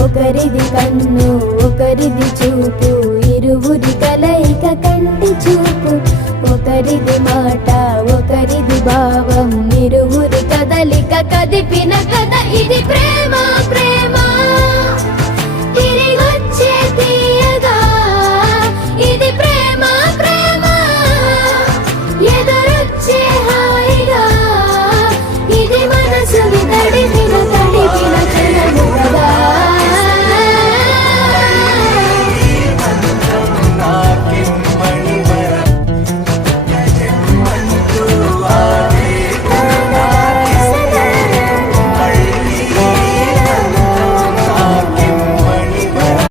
ఒకరిది కన్ను ఒకరిది చూపు ఇరువురి కలయిక కంటి చూపు ఒకరిది మాట ఒకరిది భావం ఇరువురి కదలిక కదిపిన కథ ఇది ప్రేమ